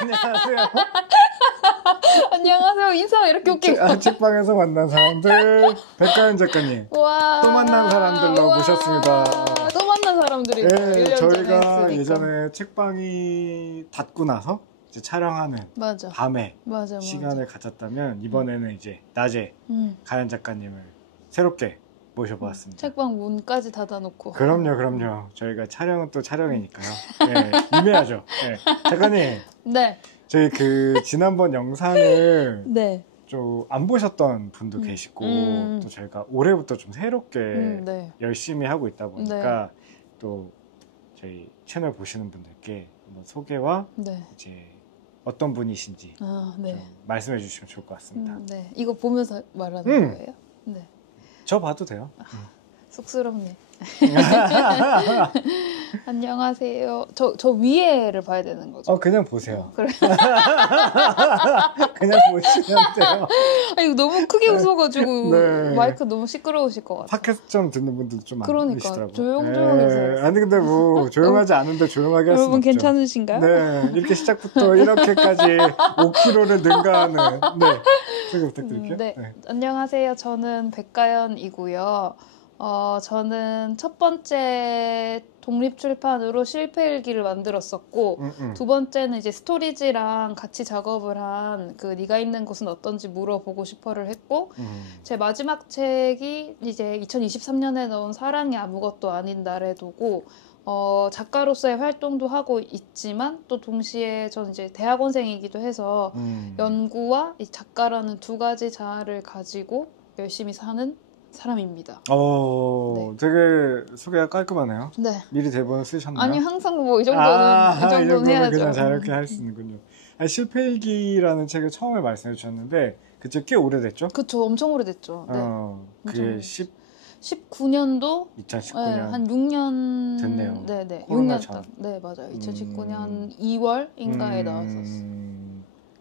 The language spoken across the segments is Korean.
안녕하세요. 안녕하세요. 인사가 이렇게 웃기고. 책방에서 만난 사람들 백가연 작가님 와. 또 만난 사람들로 모셨습니다. 또 만난 사람들이. 네, 저희가 예전에 책방이 닫고 나서 이제 촬영하는 맞아. 밤에 맞아. 시간을 가졌다면 이번에는 이제 낮에 가연 작가님을 새롭게 모셔보았습니다. 책방 문까지 닫아놓고. 그럼요. 저희가 촬영은 또 촬영이니까요. 네, 임해야죠. 네. 작가님. 네. 저희 그 지난번 영상을 네. 좀 안 보셨던 분도 계시고 또 저희가 올해부터 좀 새롭게 네. 열심히 하고 있다 보니까 또 저희 채널 보시는 분들께 한번 소개와 이제 어떤 분이신지 네. 좀 말씀해 주시면 좋을 것 같습니다. 네. 이거 보면서 말하는 거예요? 네. 저 봐도 돼요. 쑥스럽네. 안녕하세요. 저 위에를 봐야 되는 거죠? 그냥 보세요. 그래. 그냥 보시면 돼요. 이거 너무 크게 웃어가지고 네. 마이크 너무 시끄러우실 것 같아요. 팟캐스트처럼 듣는 분들도 좀 많으시더라고요. 조용조용해서. 아니 근데 뭐 조용하지 않은데 조용하게 할 수는 여러분 없죠. 괜찮으신가요? 네, 이렇게 시작부터 이렇게까지 5kg를 능가하는 소개 부탁드릴게요. 네. 안녕하세요. 저는 백가연이고요. 저는 첫 번째 독립출판으로 실패일기를 만들었었고 두 번째는 이제 스토리지랑 같이 작업을 한 그 네가 있는 곳은 어떤지 물어보고 싶어를 했고 제 마지막 책이 이제 2023년에 나온 사랑이 아무것도 아닌 날에 두고 작가로서의 활동도 하고 있지만 또 동시에 저는 이제 대학원생이기도 해서 연구와 이 작가라는 두 가지 자아를 가지고 열심히 사는 사람입니다. 되게 소개가 깔끔하네요. 네. 미리 대본을 쓰셨나요? 아니 항상 뭐 이 정도는 해야죠. 그냥 자유롭게 할 수 있는군요. 실패일기라는 책을 처음에 말씀해 주셨는데 그 책 꽤 오래됐죠? 그쵸, 엄청 오래됐죠. 네. 그게 19년도 2019년 한 6년 됐네요. 네네. 코로나 6년 전. 네, 맞아요. 2019년 2월인가에 나왔었어요.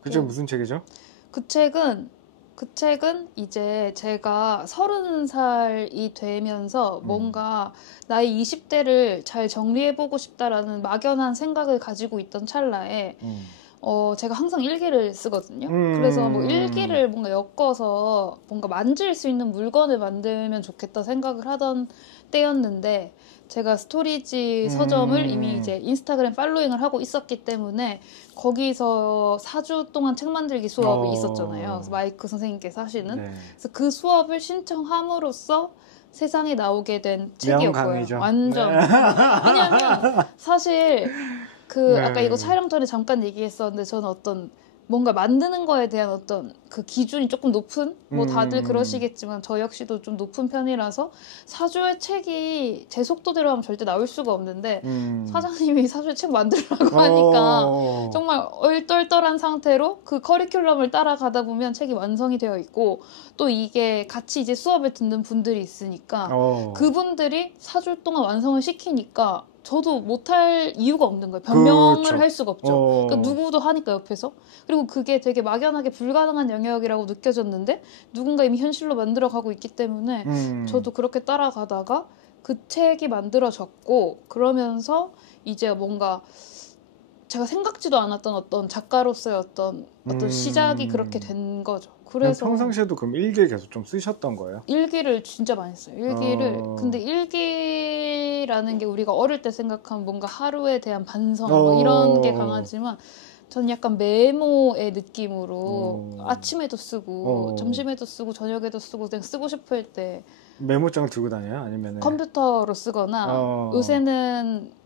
그 책 무슨 책이죠? 그 책은 이제 제가 30살이 되면서 뭔가 나의 20대를 잘 정리해보고 싶다라는 막연한 생각을 가지고 있던 찰나에 제가 항상 일기를 쓰거든요. 그래서 뭐 일기를 뭔가 엮어서 뭔가 만질 수 있는 물건을 만들면 좋겠다 생각을 하던 때였는데 제가 스토리지 서점을 이미 이제 인스타그램 팔로잉을 하고 있었기 때문에 거기서 4주 동안 책 만들기 수업이 있었잖아요. 그래서 마이크 선생님께서 하시는. 그래서 그 수업을 신청함으로써 세상에 나오게 된 책이었고요. 완전. 왜냐하면 사실 아까 이거 촬영 전에 잠깐 얘기했었는데 저는 어떤 뭔가 만드는 거에 대한 어떤 그 기준이 조금 높은 뭐 다들 그러시겠지만 저 역시도 좀 높은 편이라서 사주의 책이 제 속도대로 하면 절대 나올 수가 없는데 사장님이 사주의 책 만들라고 하니까 정말 얼떨떨한 상태로 그 커리큘럼을 따라가다 보면 책이 완성이 되어 있고 또 이게 같이 이제 수업을 듣는 분들이 있으니까 그분들이 4주 동안 완성을 시키니까 저도 못할 이유가 없는 거예요. 변명을 할 수가 없죠. 그러니까 누구도 하니까 옆에서. 그리고 그게 되게 막연하게 불가능한 영역이라고 느껴졌는데 누군가 이미 현실로 만들어가고 있기 때문에 저도 그렇게 따라가다가 그 책이 만들어졌고 그러면서 이제 뭔가 제가 생각지도 않았던 어떤 작가로서의 어떤 시작이 그렇게 된 거죠. 그래서 평상시에도 그럼 일기를 계속 좀 쓰셨던 거예요? 일기를 진짜 많이 써요. 근데 일기라는 게 우리가 어릴 때 생각하면 뭔가 하루에 대한 반성 뭐 이런 게 강하지만 저는 약간 메모의 느낌으로 아침에도 쓰고 점심에도 쓰고 저녁에도 쓰고 그냥 쓰고 싶을 때 메모장을 들고 다녀요? 아니면 컴퓨터로 쓰거나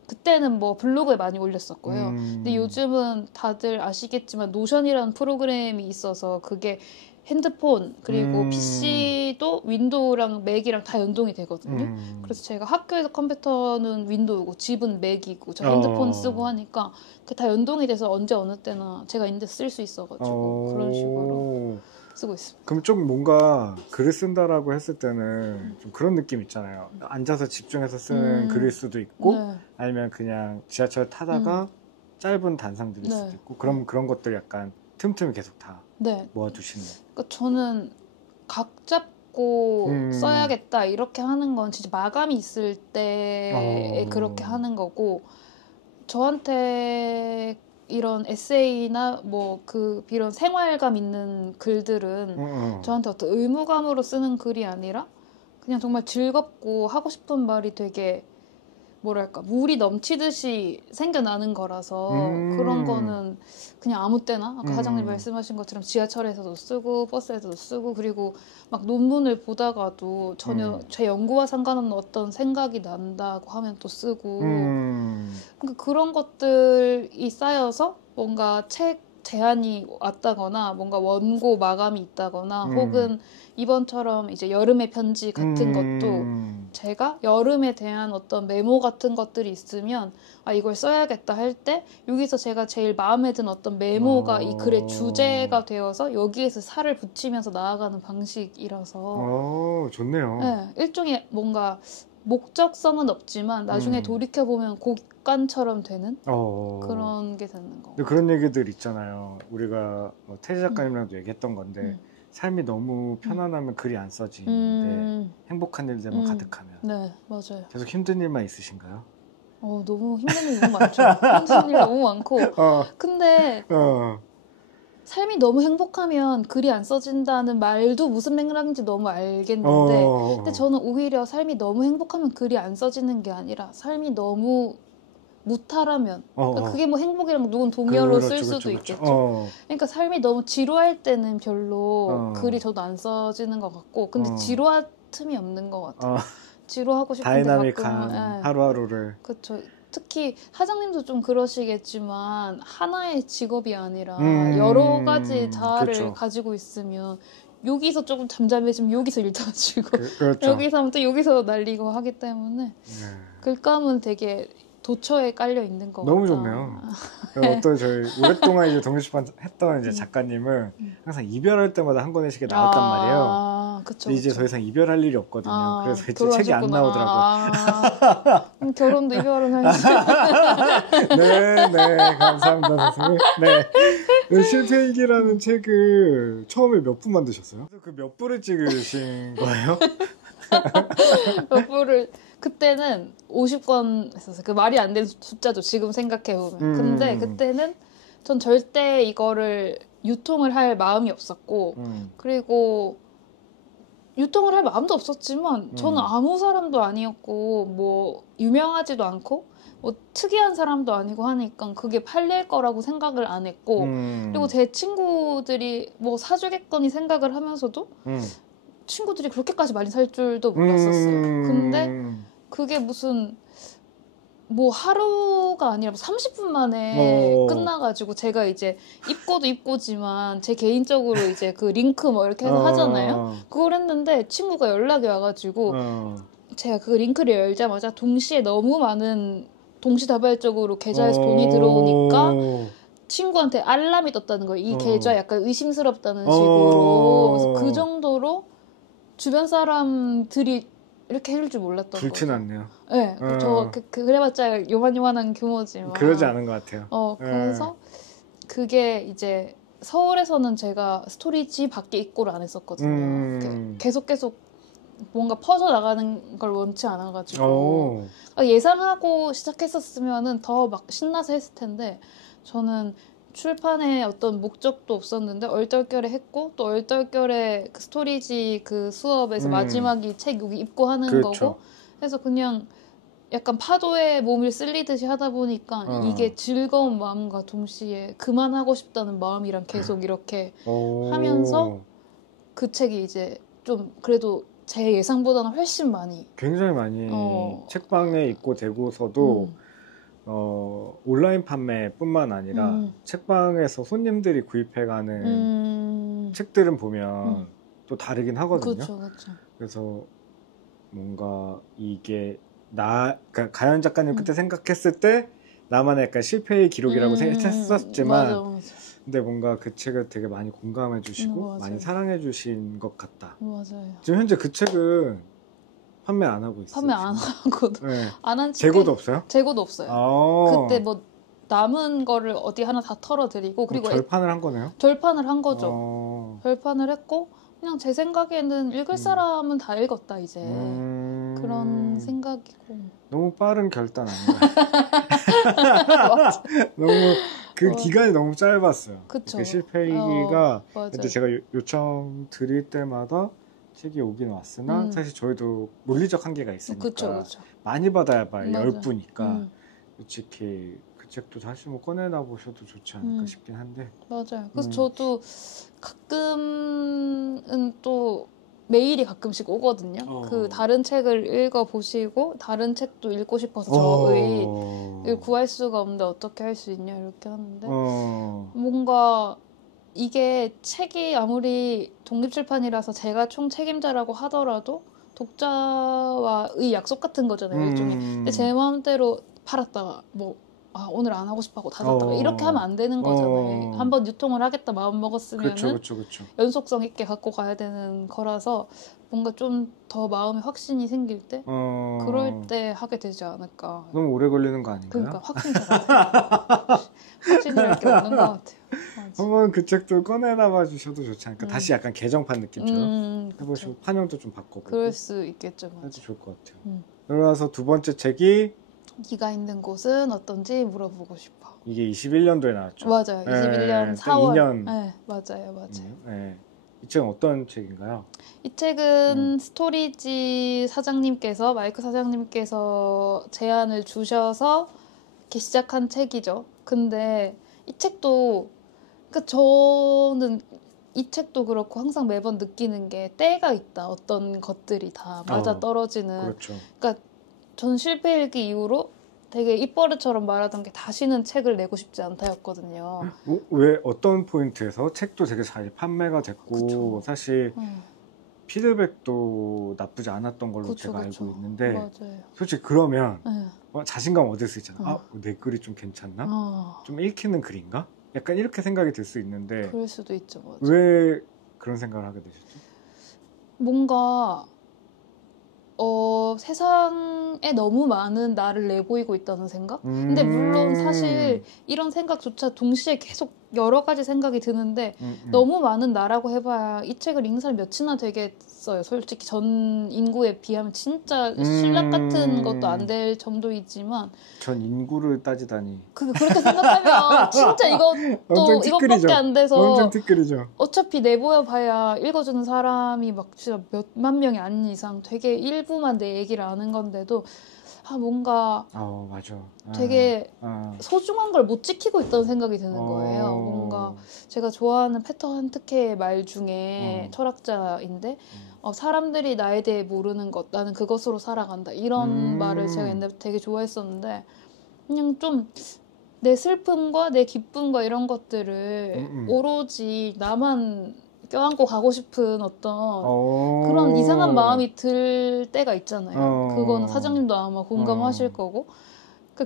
그때는 뭐 블로그에 많이 올렸었고요. 근데 요즘은 다들 아시겠지만 노션이라는 프로그램이 있어서 그게 핸드폰 그리고 PC도 윈도우랑 맥이랑 다 연동이 되거든요. 그래서 제가 학교에서 컴퓨터는 윈도우고 집은 맥이고 저 핸드폰 쓰고 하니까 그게 다 연동이 돼서 언제 어느 때나 제가 있는데 쓸 수 있어가지고 그런 식으로 쓰고 있습니다. 그럼 좀 뭔가 글을 쓴다라고 했을 때는 좀 그런 느낌 있잖아요. 앉아서 집중해서 쓰는 글일 수도 있고 아니면 그냥 지하철 타다가 짧은 단상들일 수도 있고 그럼 그런 것들 약간 틈틈이 계속 다 모아두시는 거예요. 그러니까 저는 각 잡고 써야겠다 이렇게 하는 건 진짜 마감이 있을 때 그렇게 하는 거고 저한테 이런 에세이나 뭐 그 이런 생활감 있는 글들은 저한테 어떤 의무감으로 쓰는 글이 아니라 그냥 정말 즐겁고 하고 싶은 말이 되게 뭐랄까 물이 넘치듯이 생겨나는 거라서 그런 거는 그냥 아무 때나 아까 사장님 말씀하신 것처럼 지하철에서도 쓰고 버스에서도 쓰고 그리고 막 논문을 보다가도 전혀 제 연구와 상관없는 어떤 생각이 난다고 하면 또 쓰고 그러니까 그런 것들이 쌓여서 뭔가 책 제안이 왔다거나 뭔가 원고 마감이 있다거나 혹은 이번처럼 이제 여름의 편지 같은 것도 제가 여름에 대한 어떤 메모 같은 것들이 있으면 아 이걸 써야겠다 할 때 여기서 제가 제일 마음에 든 어떤 메모가 이 글의 주제가 되어서 여기에서 살을 붙이면서 나아가는 방식이라서 좋네요. 네, 일종의 뭔가 목적성은 없지만 나중에 돌이켜보면 곡간처럼 되는 그런 게 되는 거. 그런 얘기들 있잖아요. 우리가 태지 작가님이랑도 얘기했던 건데 삶이 너무 편안하면 글이 안 써지는데 행복한 일들만 가득하면 네, 맞아요. 계속 힘든 일만 있으신가요? 너무 힘든 일 너무 많죠. 힘든 일 너무 많고 근데 삶이 너무 행복하면 글이 안 써진다는 말도 무슨 맥락인지 너무 알겠는데 근데 저는 오히려 삶이 너무 행복하면 글이 안 써지는 게 아니라 삶이 너무 무탈하면 그러니까 그게 뭐 행복이랑 누군 동의어로 쓸 수도 있겠죠. 그러니까 삶이 너무 지루할 때는 별로 글이 저도 안 써지는 것 같고 근데 지루할 틈이 없는 것 같아요. 지루하고 싶은데 다이나믹한 하루하루를 그렇죠. 특히 사장님도 좀 그러시겠지만 하나의 직업이 아니라 여러 가지 자아를 그렇죠. 가지고 있으면 여기서 조금 잠잠해지면 여기서 일 터지고 그렇죠. 여기서 하면 또 여기서 날리고 하기 때문에 글감은 되게 도처에 깔려 있는 것 너무 같다. 좋네요. 어떤 저희 오랫동안 이제 독립출판 했던 이제 작가님은 항상 이별할 때마다 한 권의씩에 나왔단 말이에요. 그쵸, 근데 이제 그쵸. 더 이상 이별할 일이 없거든요. 그래서 이제 책이 안 나오더라고요. 결혼도 이별은 하시. 네, 감사합니다, 선생님. 네, 실패일기라는 책을 처음에 몇 부 만드셨어요? 그 몇 부를 찍으신 거예요? 몇 부를 그때는 50권 했었어요. 그 말이 안 되는 숫자죠. 지금 생각해보면. 근데 그때는 전 절대 이거를 유통을 할 마음이 없었고 그리고 유통을 할 마음도 없었지만 저는 아무 사람도 아니었고 뭐 유명하지도 않고 뭐 특이한 사람도 아니고 하니까 그게 팔릴 거라고 생각을 안 했고 그리고 제 친구들이 뭐 사주겠거니 생각을 하면서도 친구들이 그렇게까지 많이 살 줄도 몰랐었어요. 근데 그게 무슨 뭐 하루가 아니라 30분 만에 끝나가지고 제가 이제 입고도 입고지만 제 개인적으로 이제 그 링크 뭐 이렇게 해서 하잖아요. 그걸 했는데 친구가 연락이 와가지고 제가 그 링크를 열자마자 동시에 너무 많은 동시다발적으로 계좌에서 돈이 들어오니까 친구한테 알람이 떴다는 거예요. 이 계좌 약간 의심스럽다는 식으로. 그래서 그 정도로 주변 사람들이 이렇게 해줄 줄 몰랐던 거죠. 불티났네요. 네, 그래봤자 요만요만한 규모지만 그러지 않은 것 같아요. 그래서 그게 이제 서울에서는 제가 스토리지 밖에 입고를 안 했었거든요. 계속 뭔가 퍼져 나가는 걸 원치 않아가지고 예상하고 시작했었으면은 더 막 신나서 했을 텐데 저는 출판에 어떤 목적도 없었는데 얼떨결에 했고 또 얼떨결에 그 스토리지 그 수업에서 마지막이 책 여기 입고 하는 그렇죠. 거고 해서 그냥 약간 파도에 몸을 쓸리듯이 하다 보니까 이게 즐거운 마음과 동시에 그만하고 싶다는 마음이랑 계속 이렇게 하면서 그 책이 이제 좀 그래도 제 예상보다는 훨씬 많이 굉장히 많이 책방에 입고되고서도 온라인 판매뿐만 아니라 책방에서 손님들이 구입해가는 책들은 보면 또 다르긴 하거든요. 그렇죠. 그래서 뭔가 이게 그러니까 가연 작가님 그때 생각했을 때 나만의 약간 실패의 기록이라고 생각했었지만 맞아. 근데 뭔가 그 책을 되게 많이 공감해 주시고 많이 사랑해 주신 것 같다. 맞아요. 지금 현재 그 책은 판매 안 하고 있어요. 판매 안 하고 안 한 책에 재고도 없어요? 재고도 없어요. 그때 뭐 남은 거를 어디 하나 다 털어드리고 그리고 절판을 한 거네요? 절판을 한 거죠. 절판을 했고 그냥 제 생각에는 읽을 사람은 다 읽었다 이제 그런 생각이고 너무 빠른 결단 아닌가요? 너무 그 기간이 너무 짧았어요. 그쵸. 그 실패기가 맞아요. 근데 제가 요청 드릴 때마다 책이 오긴 왔으나 사실 저희도 물리적 한계가 있으니까 그쵸. 많이 받아야 봐요. 맞아. 10부니까 솔직히 그 책도 다시 뭐 꺼내나 보셔도 좋지 않을까 싶긴 한데 맞아요. 그래서 저도 가끔은 또 메일이 가끔씩 오거든요. 그 다른 책을 읽어보시고 다른 책도 읽고 싶어서 저의 구할 수가 없는데 어떻게 할 수 있냐 이렇게 하는데 뭔가 이게 책이 아무리 독립출판이라서 제가 총 책임자라고 하더라도 독자와의 약속 같은 거잖아요, 일종의. 근데 제 마음대로 팔았다가 뭐 오늘 안 하고 싶어하고 닫았다가 이렇게 하면 안 되는 거잖아요. 한번 유통을 하겠다 마음 먹었으면은 그쵸. 연속성 있게 갖고 가야 되는 거라서 뭔가 좀 더 마음에 확신이 생길 때 그럴 때 하게 되지 않을까. 너무 오래 걸리는 거 아닌가요? 그러니까 확신할 게 없는 것 같아요. 맞아. 한번 그 책도 꺼내놔봐 주셔도 좋지 않을까. 다시 약간 개정판 느낌처럼 해보시고 판형도 좀 바꿔보고 그럴 수 있겠죠. 아주 좋을 것 같아요. 그러면서 두 번째 책이 네가 있는 곳은 어떤지 물어보고 싶어. 이게 21년도에 나왔죠. 맞아요. 21년 4월. 2년. 네, 맞아요. 네. 이 책은 어떤 책인가요? 이 책은 스토리지 사장님께서, 마이크 사장님께서 제안을 주셔서 이렇게 시작한 책이죠. 근데 이 책도, 그러니까 저는 이 책도 그렇고 항상 매번 느끼는 게 때가 있다. 어떤 것들이 다 맞아 떨어지는. 그렇죠. 그러니까 전 실패일기 이후로 되게 입버릇처럼 말하던 게 다시는 책을 내고 싶지 않다였거든요. 왜 어떤 포인트에서 책도 되게 잘 판매가 됐고 그쵸. 사실 피드백도 나쁘지 않았던 걸로 제가 알고 있는데 맞아요. 솔직히 그러면 자신감 얻을 수 있잖아. 내 글이 좀 괜찮나? 좀 읽히는 글인가? 약간 이렇게 생각이 들 수 있는데 그럴 수도 있죠. 맞아. 왜 그런 생각을 하게 되셨죠? 뭔가 세상에 너무 많은 나를 내보이고 있다는 생각? 근데 물론 사실 이런 생각조차 동시에 계속 여러 가지 생각이 드는데 너무 많은 나라고 해봐야 이 책을 읽는 사람이 몇이나 되겠어요. 솔직히 전 인구에 비하면 진짜 신락 같은 것도 안 될 정도이지만 전 인구를 따지다니 그렇게 생각하면 진짜 이것밖에 안 돼서 엄청 티끌이죠. 어차피 내보여봐야 읽어주는 사람이 막 진짜 몇만 명이 아닌 이상 되게 일부만 내 얘기를 아는 건데도 뭔가 맞아. 되게 소중한 걸 못 지키고 있다는 생각이 드는 거예요. 뭔가 제가 좋아하는 페터 한트케의 말 중에 철학자인데 사람들이 나에 대해 모르는 것, 나는 그것으로 살아간다. 이런 말을 제가 옛날에 되게 좋아했었는데 그냥 좀 내 슬픔과 내 기쁨과 이런 것들을 오로지 나만 껴안고 가고 싶은 어떤 그런 이상한 마음이 들 때가 있잖아요. 그건 사장님도 아마 공감하실 거고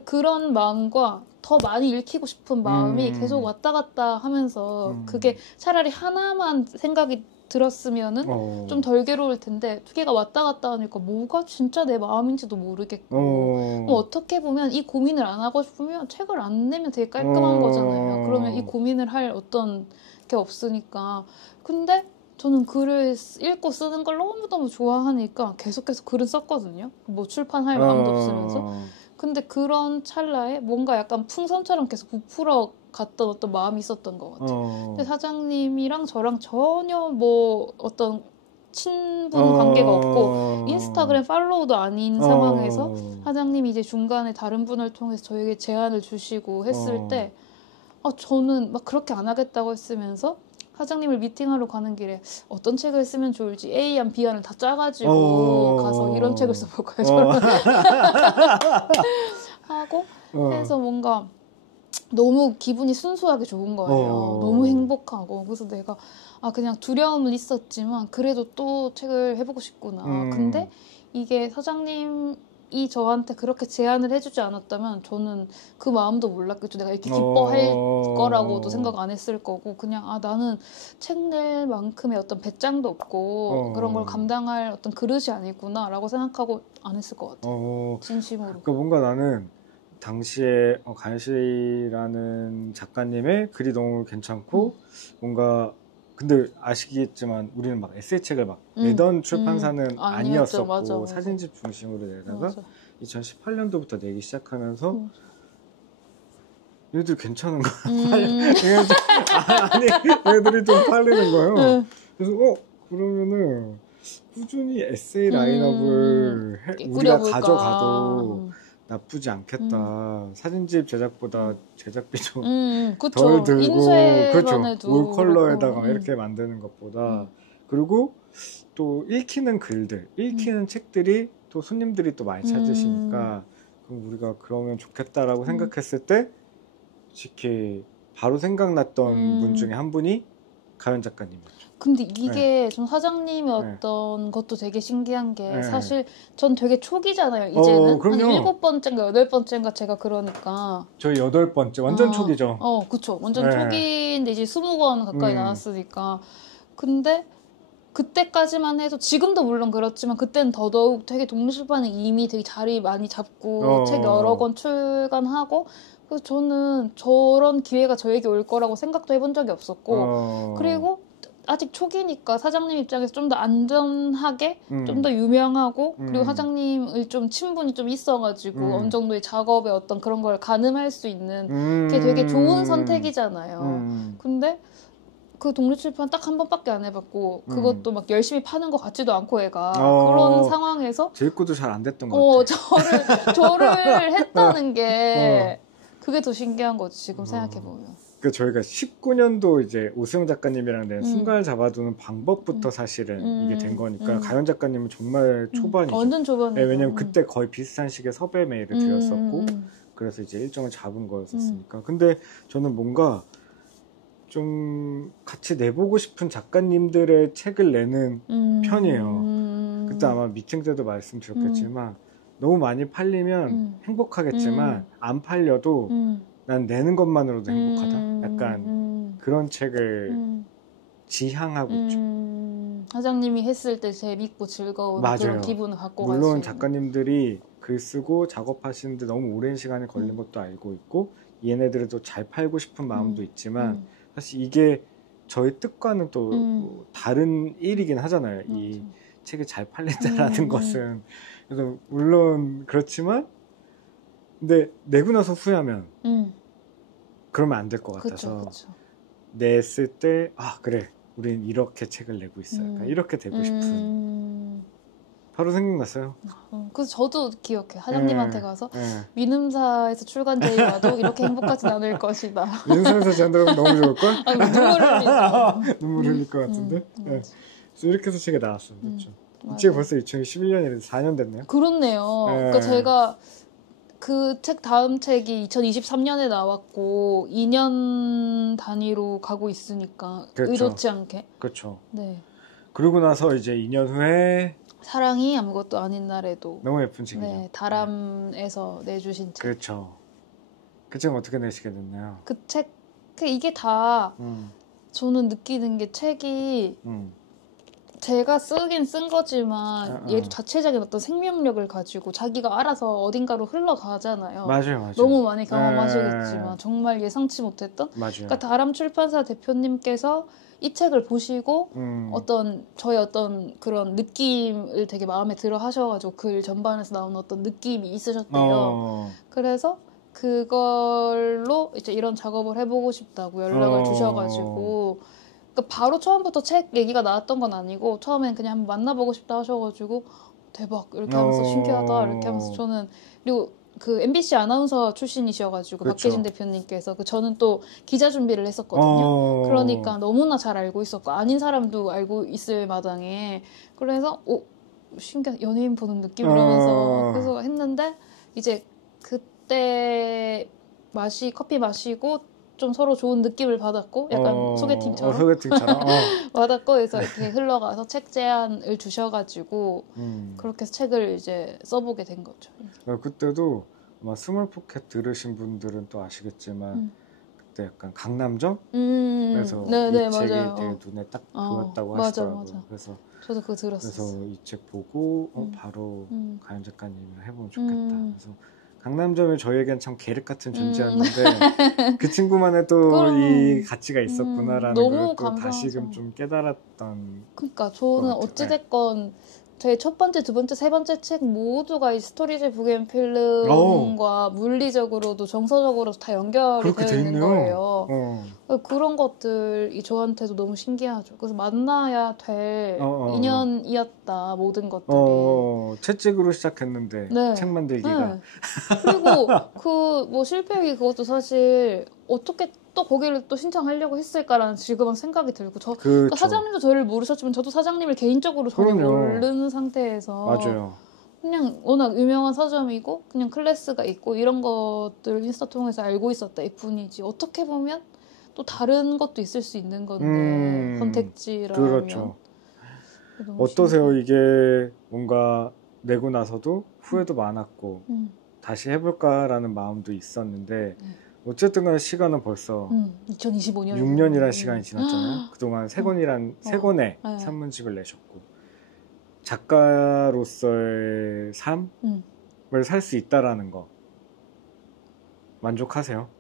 그런 마음과 더 많이 읽히고 싶은 마음이 계속 왔다 갔다 하면서 그게 차라리 하나만 생각이 들었으면은 좀 덜 괴로울 텐데 두 개가 왔다 갔다 하니까 뭐가 진짜 내 마음인지도 모르겠고 어떻게 보면 이 고민을 안 하고 싶으면 책을 안 내면 되게 깔끔한 거잖아요. 그러면 이 고민을 할 어떤 게 없으니까. 근데 저는 글을 읽고 쓰는 걸 너무너무 좋아하니까 계속해서 글은 썼거든요. 뭐 출판할 마음도 없으면서. 근데 그런 찰나에 뭔가 약간 풍선처럼 계속 부풀어 갔던 어떤 마음이 있었던 것 같아요. 근데 사장님이랑 저랑 전혀 뭐 어떤 친분 관계가 없고 인스타그램 팔로우도 아닌 상황에서 사장님이 이제 중간에 다른 분을 통해서 저에게 제안을 주시고 했을 때 저는 막 그렇게 안 하겠다고 했으면서 사장님을 미팅하러 가는 길에 어떤 책을 쓰면 좋을지 A안, B안을 다 짜가지고 가서 이런 책을 써볼까요? 저는 하고 해서 뭔가 너무 기분이 순수하게 좋은 거예요. 너무 행복하고. 그래서 내가 그냥 두려움은 있었지만 그래도 또 책을 해보고 싶구나. 근데 이게 사장님이 저한테 그렇게 제안을 해주지 않았다면 저는 그 마음도 몰랐겠죠. 내가 이렇게 기뻐할 거라고도 생각 안 했을 거고 그냥 나는 책 낼 만큼의 어떤 배짱도 없고 그런 걸 감당할 어떤 그릇이 아니구나 라고 생각하고 안 했을 것 같아요. 진심으로. 그러니까 뭔가 나는 당시에 가연씨라는 작가님의 글이 너무 괜찮고 뭔가 근데 아시겠지만 우리는 막 에세이책을 막 내던 출판사는 아니었었고 맞아. 사진집 중심으로 내다가 2018년도부터 내기 시작하면서 얘들 괜찮은 거야. 아니, 얘들이 좀 팔리는 거예요. 그래서 그러면은 꾸준히 에세이 라인업을 우리가 가져가도 나쁘지 않겠다. 사진집 제작보다 제작비 좀 덜 들고, 그렇죠. 올 컬러에다가 이렇게 만드는 것보다. 그리고 또 읽히는 글들, 읽히는 책들이 또 손님들이 또 많이 찾으시니까 그럼 우리가 그러면 좋겠다라고 생각했을 때 솔직히 바로 생각났던 분 중에 한 분이 가연 작가님이었죠. 근데 이게 전 사장님의 어떤 것도 되게 신기한 게 사실 전 되게 초기잖아요. 이제는 한 7번째인가 8번째인가 제가 그러니까 저희 8번째 완전 초기죠. 그쵸. 완전 초기인데 이제 20권 가까이 나왔으니까. 근데 그때까지만 해도 지금도 물론 그렇지만 그때는 더더욱 되게 독립출판이 이미 되게 자리 많이 잡고 책 여러 권 출간하고 그래서 저는 저런 기회가 저에게 올 거라고 생각도 해본 적이 없었고 그리고 아직 초기니까 사장님 입장에서 좀 더 안전하게 좀 더 유명하고 그리고 사장님의 좀 친분이 좀 있어가지고 어느 정도의 작업의 어떤 그런 걸 가늠할 수 있는 게 되게 좋은 선택이잖아요. 근데 그 독립출판 딱 한 번밖에 안 해봤고 그것도 막 열심히 파는 것 같지도 않고 애가 그런 상황에서 재입고도 잘 안 됐던 것 같아요. 저를 했다는 게 그게 더 신기한 거지 지금 생각해보면. 그 저희가 19년도 이제 오수영 작가님이랑 낸 순간을 잡아두는 방법부터 사실은 이게 된 거니까 가연 작가님은 정말 초반이죠. 완전 초반이죠. 네, 왜냐면 그때 거의 비슷한 시기에 섭외 메일을 드렸었고 그래서 이제 일정을 잡은 거였었으니까. 근데 저는 뭔가 좀 같이 내보고 싶은 작가님들의 책을 내는 편이에요. 그때 아마 미팅 때도 말씀드렸겠지만 너무 많이 팔리면 행복하겠지만 안 팔려도 난 내는 것만으로도 행복하다. 약간 그런 책을 지향하고 있죠. 사장님이 했을 때 재밌고 즐거운 맞아요. 그런 기분을 갖고 가시는. 물론 작가님들이 글 쓰고 작업하시는데 너무 오랜 시간이 걸린 것도 알고 있고 얘네들도 잘 팔고 싶은 마음도 있지만 사실 이게 저희 뜻과는 또 다른 일이긴 하잖아요. 이 책이 잘 팔린다라는 것은. 그래서 물론 그렇지만 근데 내고 나서 후회하면 그러면 안 될 것 같아서 그쵸. 냈을 때 그래 우린 이렇게 책을 내고 있어요. 그러니까 이렇게 되고 싶은 바로 생각났어요. 그래서 저도 기억해. 사장님한테 가서 민음사에서 출간 제의와도 이렇게 행복하진 않을 것이다. 민음사에서 제안들어보면 너무 좋을걸? 눈물 흘리죠. 눈물 흘릴 것 같은데. 그래서 이렇게 해서 책이 나왔어요. 그렇죠. 이 책이 벌써 2011년이라서 4년 됐네요. 그렇네요. 그러니까 제가 그 책 다음 책이 2023년에 나왔고 2년 단위로 가고 있으니까 그렇죠. 의도치 않게. 그렇죠. 네. 그러고 나서 이제 2년 후에 사랑이 아무것도 아닌 날에도 너무 예쁜 책이죠. 네, 다람에서 내주신 책. 그렇죠. 그 책은 어떻게 내시게 됐나요? 그 책, 이게 다 저는 느끼는 게 책이 제가 쓰긴 쓴 거지만 얘도 자체적인 어떤 생명력을 가지고 자기가 알아서 어딘가로 흘러가잖아요. 맞아요. 너무 많이 경험하시겠지만 정말 예상치 못했던. 맞아요. 그러니까 다람 출판사 대표님께서 이 책을 보시고 저의 어떤 그런 느낌을 되게 마음에 들어 하셔가지고 글 전반에서 나오는 어떤 느낌이 있으셨대요. 그래서 그걸로 이제 이런 작업을 해보고 싶다고 연락을 주셔가지고 그러니까 바로 처음부터 책 얘기가 나왔던 건 아니고 처음엔 그냥 한번 만나보고 싶다 하셔가지고 대박 이렇게 하면서 신기하다 이렇게 하면서 저는 그리고 그 MBC 아나운서 출신이셔가지고 그렇죠. 박계진 대표님께서 저는 또 기자 준비를 했었거든요. 그러니까 너무나 잘 알고 있었고 아닌 사람도 알고 있을 마당에 그래서 신기한 연예인 보는 느낌 이러면서 그래서 했는데 이제 그때 커피 마시고 좀 서로 좋은 느낌을 받았고 약간 소개팅처럼 받았고 그래서 이렇게 흘러가서 책 제안을 주셔가지고 그렇게 해서 책을 이제 써보게 된 거죠. 그때도 아마 스몰 포켓 들으신 분들은 또 아시겠지만 그때 약간 강남점? 그래서 이 책이 되게 눈에 딱 보였다고 하시더라고요. 맞아. 그래서 저도 그거 들었어요. 그래서 이 책 보고 바로 가연 작가님이랑 해보면 좋겠다. 그래서 강남점이 저에겐 참 계륵 같은 존재였는데 그 친구만의 또 이 가치가 있었구나라는 걸 또 다시금 좀 깨달았던. 그러니까 저는 어찌됐건 제 첫 번째, 두 번째, 세 번째 책 모두가 이 스토리지 부겐필름과 물리적으로도 정서적으로도 다 연결이 되어 있는 거예요. 그런 것들이 저한테도 너무 신기하죠. 그래서 만나야 될 인연이었다, 모든 것들이. 채찍으로 시작했는데 네. 책 만들기가. 네. 그리고 뭐 실패하기 그것도 사실 어떻게 또 거기를 또 신청하려고 했을까라는 지금은 생각이 들고 그러니까 사장님도 저를 모르셨지만 저도 사장님을 개인적으로 전혀 모르는 상태에서 맞아요. 그냥 워낙 유명한 서점이고 그냥 클래스가 있고 이런 것들을 인스타 통해서 알고 있었다 이 뿐이지 어떻게 보면 또 다른 것도 있을 수 있는 건데 선택지라면 그렇죠. 어떠세요? 이게 뭔가 내고 나서도 후회도 많았고 다시 해볼까라는 마음도 있었는데 어쨌든 간에 시간은 벌써 2025년 6년이라는 시간이 지났잖아요. 그동안 세 권의 산문집을 내셨고 작가로서의 삶을 살 수 있다라는 거 만족하세요?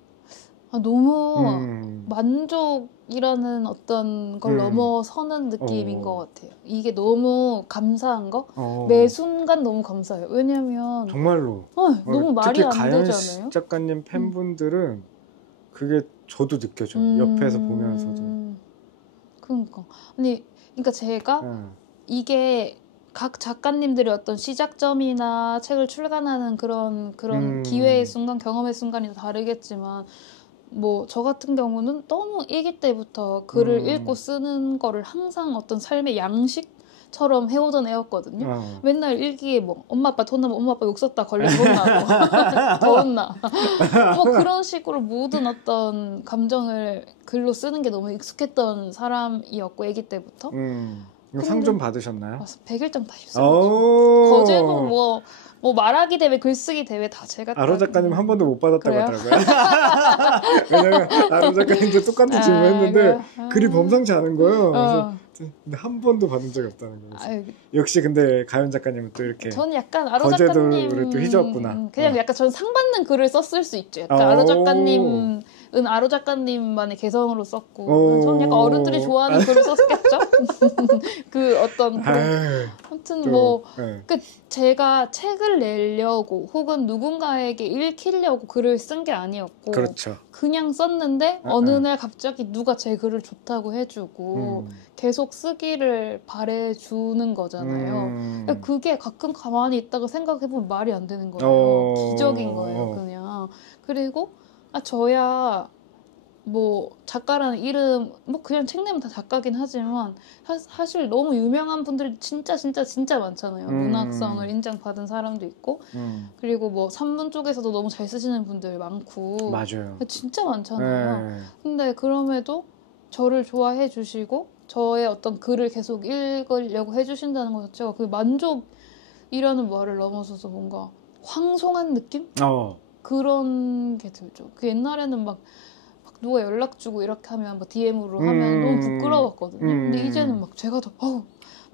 너무 만족이라는 어떤 걸 넘어서는 느낌인 것 같아요. 이게 너무 감사한 거? 매 순간 너무 감사해요. 왜냐면 정말로 너무 말이 안 되잖아요. 가연 작가님 팬분들은 그게 저도 느껴져요. 옆에서 보면서도. 그러니까 제가 이게 각 작가님들의 어떤 시작점이나 책을 출간하는 그런 기회의 순간, 경험의 순간이 다르겠지만 뭐 저 같은 경우는 너무 일기 때부터 글을 읽고 쓰는 거를 항상 어떤 삶의 양식처럼 해오던 애였거든요. 맨날 일기에 뭐 엄마 아빠 돈 나면 엄마 아빠 욕 썼다 걸려 혼나고 더 혼나 뭐 그런 식으로 모든 어떤 감정을 글로 쓰는 게 너무 익숙했던 사람이었고 애기 때부터 상 좀 받으셨나요? 100일장 다 있어요. 거제도 뭐 말하기 대회, 글쓰기 대회 다 제가 아로 작가님 한 번도 못 받았다고 하더라고요. 왜냐면 아로 작가님도 똑같은 질문했는데 글이 범상치 않은 거예요. 그래서 근데 한 번도 받은 적이 없다는 거예요. 역시 근데 가연 작가님은 또 이렇게 저는 약간 아로 작가님 또 휘저었구나. 그냥 약간 전 상 받는 글을 썼을 수 있죠. 약간 아로 작가님은 아로 작가님만의 개성으로 썼고 저는 약간 어른들이 좋아하는 글을 썼겠죠. 그 어떤 아무튼 제가 책을 내려고 혹은 누군가에게 읽히려고 글을 쓴 게 아니었고 그렇죠. 그냥 썼는데 어느 날 갑자기 누가 제 글을 좋다고 해주고 계속 쓰기를 바래주는 거잖아요. 그게 가끔 가만히 있다가 생각해보면 말이 안 되는 거예요. 기적인 거예요, 그냥. 그리고 저야 뭐 작가라는 이름 뭐 그냥 책 내면 다 작가긴 하지만 사실 너무 유명한 분들이 진짜 많잖아요. 문학성을 인정받은 사람도 있고 그리고 뭐 산문 쪽에서도 너무 잘 쓰시는 분들 많고 맞아요. 진짜 많잖아요. 근데 그럼에도 저를 좋아해 주시고 저의 어떤 글을 계속 읽으려고 해주신다는 것 자체가 그 만족이라는 말을 넘어서서 뭔가 황송한 느낌? 그런 게 들죠. 그 옛날에는 막 누가 연락 주고 이렇게 하면 막 DM으로 하면 너무 부끄러웠거든요. 근데 이제는 막 제가 더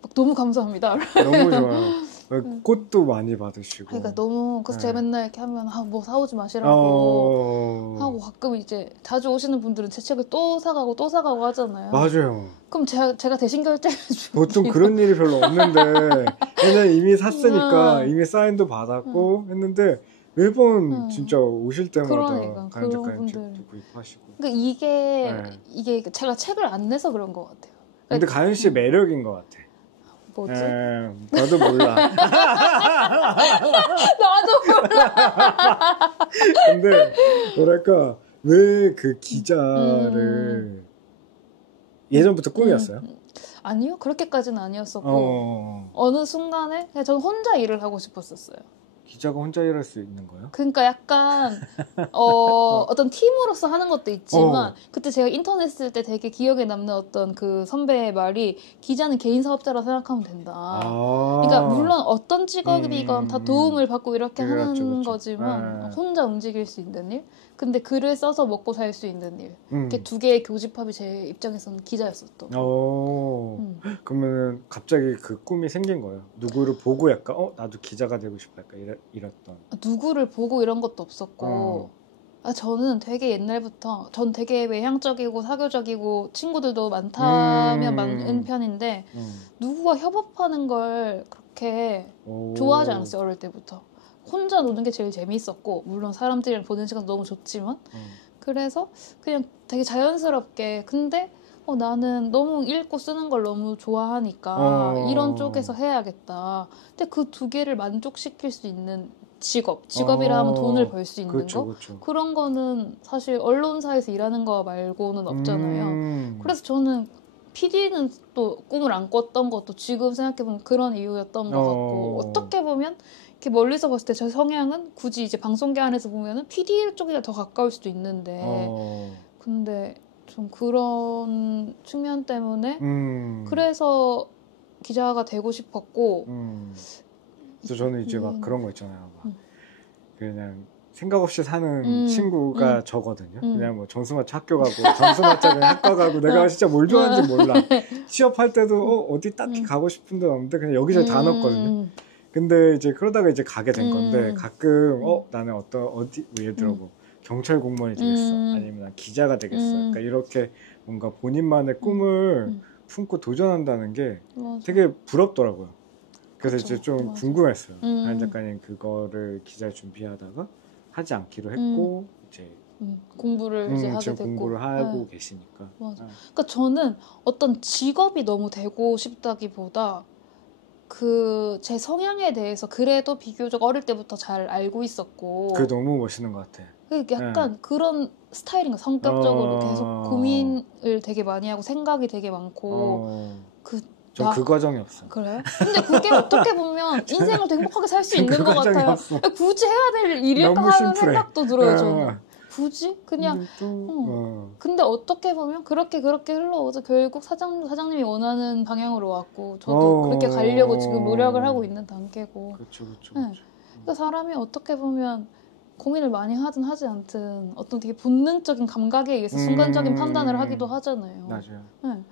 막 너무 감사합니다. 너무 좋아요. 꽃도 많이 받으시고. 그러니까 너무 그래서 제가 맨날 이렇게 하면 뭐 사오지 마시라고 하고 가끔 이제 자주 오시는 분들은 제 책을 또 사가고 하잖아요. 맞아요. 그럼 제가 대신 결제해 주고 보통 그런 일이 별로 없는데 왜냐면 이미 샀으니까 이미 사인도 받았고 했는데 매번 진짜 오실 때마다 가연 작가님 책도 구입하시고. 그러니까 이게 제가 책을 안 내서 그런 것 같아요. 근데 가연 씨의 매력인 것 같아. 뭐지? 나도 몰라. 나도 몰라. 근데 뭐랄까 왜 그 기자를 예전부터 꿈이었어요? 아니요, 그렇게까지는 아니었었고 어느 순간에 그냥 저는 혼자 일을 하고 싶었었어요. 기자가 혼자 일할 수 있는 거예요? 그러니까 약간 어떤 팀으로서 하는 것도 있지만 그때 제가 인터넷 쓸 때 되게 기억에 남는 어떤 그 선배의 말이 기자는 개인 사업자라 생각하면 된다. 그러니까 물론 어떤 직업이건 다 도움을 받고 이렇게 하는 거지만 혼자 움직일 수 있는 일? 근데 글을 써서 먹고 살 수 있는 일. 이렇게 두 개의 교집합이 제 입장에서는 기자였었던. 그러면 갑자기 그 꿈이 생긴 거예요. 누구를 보고 약간 나도 기자가 되고 싶어 약간 이랬던. 누구를 보고 이런 것도 없었고 저는 되게 옛날부터 전 되게 외향적이고 사교적이고 친구들도 많다면 많은 편인데 누구와 협업하는 걸 그렇게 오. 좋아하지 않았어요. 어릴 때부터. 혼자 노는 게 제일 재밌었고 물론 사람들이랑 보는 시간도 너무 좋지만 그래서 그냥 되게 자연스럽게 근데 나는 너무 읽고 쓰는 걸 너무 좋아하니까 이런 쪽에서 해야겠다. 근데 그 두 개를 만족시킬 수 있는 직업이라 하면 돈을 벌 수 있는 그쵸, 거 그쵸. 그런 거는 사실 언론사에서 일하는 거 말고는 없잖아요. 그래서 저는 PD는 또 꿈을 안 꿨던 것도 지금 생각해보면 그런 이유였던 것 같고 어떻게 보면 이렇게 멀리서 봤을 때 제 성향은 굳이 이제 방송계 안에서 보면은 PD 쪽이 더 가까울 수도 있는데 근데 좀 그런 측면 때문에 그래서 기자가 되고 싶었고 그래서 저는 이제 막 그런 거 있잖아요. 막 그냥 생각 없이 사는 친구가 저거든요. 그냥 뭐 정수마차 학교 가고 정수마차는 학과 가고 내가 진짜 뭘 좋아하는지 몰라. 취업할 때도 어디 딱히 가고 싶은 데는 없는데 그냥 여기저기 다 넣었거든요. 근데 이제 그러다가 이제 가게 된 건데 가끔 나는 어디 뭐 예를 들어 뭐 경찰 공무원이 되겠어 아니면 난 기자가 되겠어 그러니까 이렇게 뭔가 본인만의 꿈을 품고 도전한다는 게 되게 부럽더라고요. 그래서 그쵸, 이제 좀 맞아. 궁금했어요. 한 작가님 그거를 기자 준비하다가 하지 않기로 했고 이제 공부를 이제 하게 지금 됐고 공부를 하고 계시니까. 맞아. 그러니까 저는 어떤 직업이 너무 되고 싶다기보다 제 성향에 대해서 그래도 비교적 어릴 때부터 잘 알고 있었고 그게 너무 멋있는 것 같아. 약간 그런 스타일인가 성격적으로 계속 고민을 되게 많이 하고 생각이 되게 많고 전 그 과정이 없어. 그래요? 근데 그게 어떻게 보면 인생을 더 행복하게 살 수 있는 것 같아요. 없어. 굳이 해야 될 일일까 하는 생각도 들어요, 저는. 굳이? 그냥. 근데 어떻게 보면 그렇게 흘러오서 결국 사장님이 원하는 방향으로 왔고, 저도 그렇게 가려고 지금 노력을 하고 있는 단계고. 그렇죠. 네. 그러니까 사람이 어떻게 보면 고민을 많이 하든 하지 않든 어떤 되게 본능적인 감각에 의해서 순간적인 판단을 하기도 하잖아요. 맞아요. 네.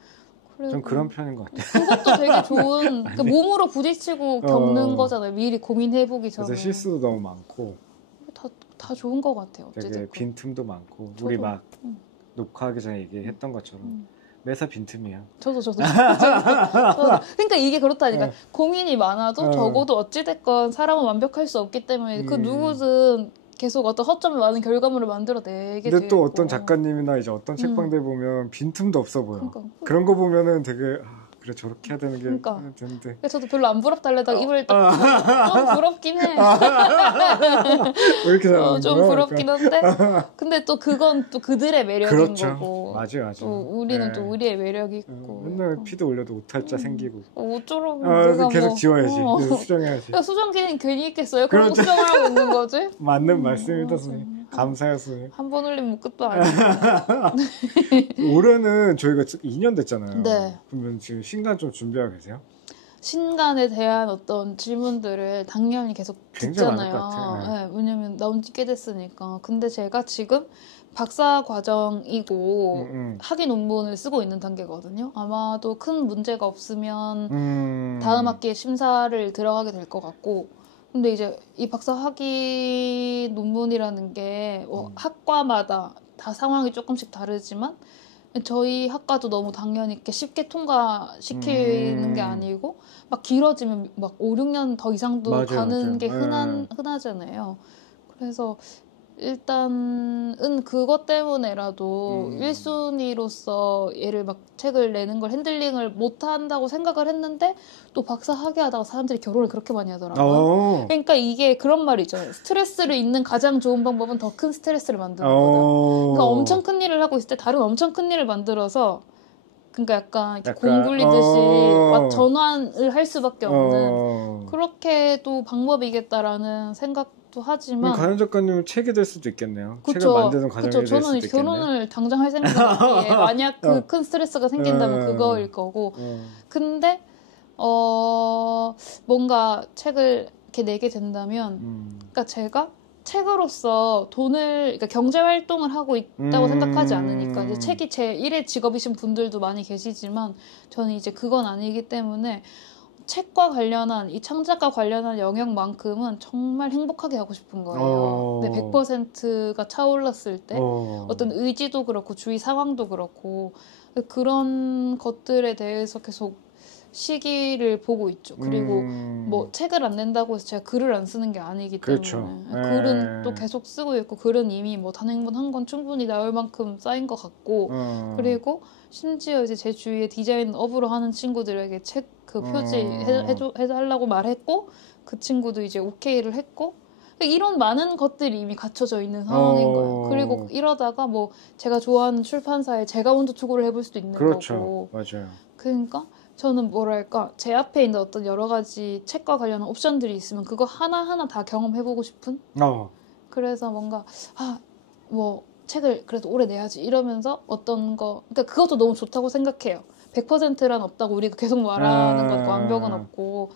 좀 그런 편인 것 같아요. 그것도 되게 좋은 그러니까 몸으로 부딪히고 겪는 거잖아요. 미리 고민해보기 전에. 그래서 실수도 너무 많고 다 좋은 것 같아요. 되게 어쨌든. 빈틈도 많고 우리 막 녹화하기 전에 얘기했던 것처럼 매사 빈틈이야. 저도. 그러니까 이게 그렇다니까. 고민이 많아도 적어도 어찌됐건 사람은 완벽할 수 없기 때문에 그 누구든 계속 어떤 허점이 많은 결과물을 만들어내게 되고. 근데 또 어떤 작가님이나 이제 어떤 책방들 보면 빈틈도 없어 보여. 그런 거 보면은 되게 그래 저렇게 해야 되는 게 되는데. 저도 별로 안 부럽달래다가 입을 딱 좀 부럽긴 해. 왜 이렇게 잘하는 좀 부럽긴 한데 근데 또 그건 또 그들의 매력인 그렇죠. 거고. 맞아요. 또 우리는 또 우리의 매력이 있고. 맨날 피드 올려도 오탈자 생기고. 어쩌라고 내가 계속 지워야지. 수정해야지. 수정 기능 괜히 있겠어요? 그런 거 수정을 하고 있는 거지? 맞는 말씀입니다, 선생님. 감사해요, 선생님. 한 번 올리면 끝도 아니에요. 올해는 저희가 2년 됐잖아요. 네. 그러면 지금 신간 좀 준비하고 계세요? 신간에 대한 어떤 질문들을 당연히 계속 굉장히 듣잖아요. 많을 것 같아요. 네, 왜냐면 나온 지 꽤 됐으니까. 근데 제가 지금 박사 과정이고 학위 논문을 쓰고 있는 단계거든요. 아마도 큰 문제가 없으면 다음 학기에 심사를 들어가게 될 것 같고 근데 이제 이 박사 학위 논문이라는 게 학과마다 다 상황이 조금씩 다르지만 저희 학과도 너무 당연히 이렇게 쉽게 통과시키는 게 아니고 막 길어지면 막 5, 6년 더 이상도 가는 게 흔하잖아요. 그래서 일단은 그것 때문에라도 1순위로서 얘를 막 책을 내는 걸 핸들링을 못 한다고 생각을 했는데 또 박사 학위하다가 사람들이 결혼을 그렇게 많이 하더라고요. 그러니까 이게 그런 말이 있잖아요. 스트레스를 잊는 가장 좋은 방법은 더 큰 스트레스를 만드는 거다. 그러니까 엄청 큰 일을 하고 있을 때 다른 엄청 큰 일을 만들어서 그러니까 약간 공 굴리듯이 막 전환을 할 수밖에 없는 그렇게도 방법이겠다라는 생각도 하지만 가연 작가님은 책이 될 수도 있겠네요. 책을 만드는 과정이 될 수도 있겠네요. 저는 결혼을 당장 할 생각이에 만약 그 큰 스트레스가 생긴다면 그거일 거고 근데 뭔가 책을 이렇게 내게 된다면 그러니까 제가 책으로서 그러니까 경제 활동을 하고 있다고 생각하지 않으니까 이제 책이 제 1의 직업이신 분들도 많이 계시지만 저는 이제 그건 아니기 때문에 책과 관련한 이 창작과 관련한 영역만큼은 정말 행복하게 하고 싶은 거예요. 근데 100%가 차올랐을 때 어떤 의지도 그렇고 주위 상황도 그렇고 그런 것들에 대해서 계속 시기를 보고 있죠. 그리고 뭐 책을 안 낸다고 해서 제가 글을 안 쓰는 게 아니기 때문에 그렇죠. 글은 또 계속 쓰고 있고 글은 이미 뭐 단행본 한 권 충분히 나올 만큼 쌓인 것 같고 그리고 심지어 이제 제 주위에 디자인 업으로 하는 친구들에게 책 그 표지 해달라고 말했고 그 친구도 이제 오케이를 했고 이런 많은 것들이 이미 갖춰져 있는 상황인 거예요. 그리고 이러다가 뭐 제가 좋아하는 출판사에 제가 먼저 투고를 해볼 수도 있는 그렇죠. 거고. 맞아요. 그러니까 저는 뭐랄까 제 앞에 있는 어떤 여러 가지 책과 관련한 옵션들이 있으면 그거 하나하나 다 경험해보고 싶은? 그래서 뭔가 뭐 책을 그래도 오래 내야지 이러면서 어떤 거 그러니까 그것도 너무 좋다고 생각해요. 100%란 없다고 우리가 계속 말하는 건 완벽은 없고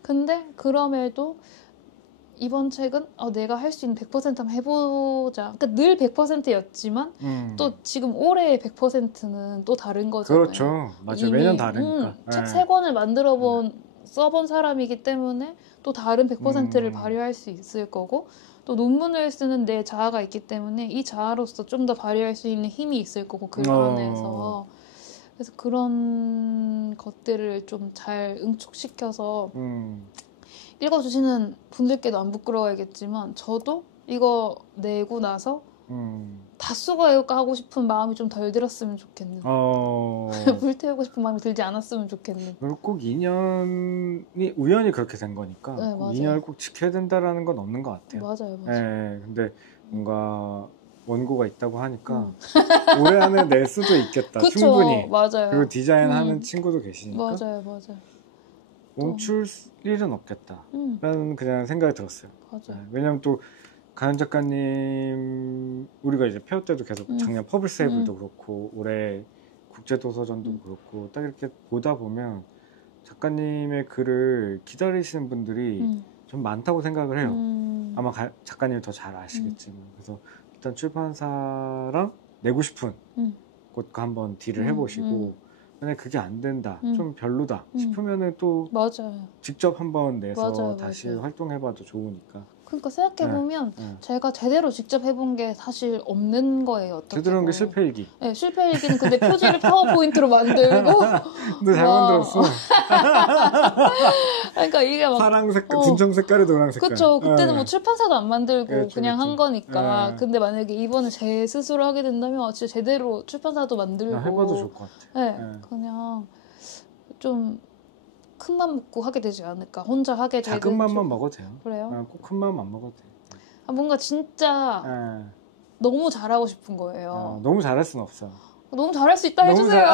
근데 그럼에도 이번 책은 내가 할 수 있는 100% 한번 해보자. 그러니까 늘 100%였지만 또 지금 올해의 100%는 또 다른 거잖아요. 그렇죠. 맞아요. 매년 다르니까. 책 3권을 써본 사람이기 때문에 또 다른 100%를 발휘할 수 있을 거고 또 논문을 쓰는 내 자아가 있기 때문에 이 자아로서 좀 더 발휘할 수 있는 힘이 있을 거고 그 안에서 그래서 그런 것들을 좀 잘 응축시켜서 읽어주시는 분들께도 안 부끄러워야겠지만 저도 이거 내고 나서 다 수거해올까 하고 싶은 마음이 좀 덜 들었으면 좋겠는 불태우고 싶은 마음이 들지 않았으면 좋겠는 그리고 꼭 2년이 우연히 그렇게 된 거니까 네, 꼭 2년을 꼭 지켜야 된다라는 건 없는 것 같아요. 맞아요. 네, 근데 뭔가 원고가 있다고 하니까 올해 안에 낼 수도 있겠다. 그쵸, 충분히. 맞아요. 그리고 디자인하는 친구도 계시니까 맞아요. 멈출 일은 없겠다 라는 그냥 생각이 들었어요. 맞아요. 네, 왜냐면 또 가연 작가님 우리가 이제 페어 때도 계속 작년 퍼블세이블도 그렇고 올해 국제도서전도 그렇고 딱 이렇게 보다 보면 작가님의 글을 기다리시는 분들이 좀 많다고 생각을 해요. 아마 작가님이 더 잘 아시겠지만 그래서 일단 출판사랑 내고 싶은 곳과 한번 딜을 해보시고 만약에 그게 안 된다, 좀 별로다 싶으면은 또 맞아요. 직접 한번 내서 맞아요. 다시 활동해봐도 좋으니까. 그러니까 생각해보면 제가 제대로 직접 해본 게 사실 없는 거예요. 어떻게 제대로 한 게 실패일기. 네, 실패일기는 근데 표지를 파워포인트로 만들고 근데 잘 만들었어. 그러니까 이게 막 파랑 색깔, 분청 색깔에 노랑 색깔. 그쵸. 그때는 뭐 출판사도 안 만들고 그렇죠, 그냥 그렇죠. 한 거니까. 근데 만약에 이번에 제 스스로 하게 된다면 진짜 제대로 출판사도 만들고 해봐도 좋을 것 같아. 네, 그냥 좀 큰 맘 먹고 하게 되지 않을까. 혼자 하게 되든 작은 맘만 먹어도 돼요. 그래요? 꼭 큰 마음 안 먹어도 돼요. 뭔가 진짜 너무 잘하고 싶은 거예요. 너무 잘할 순 없어. 너무 잘할 수 있다 해주세요.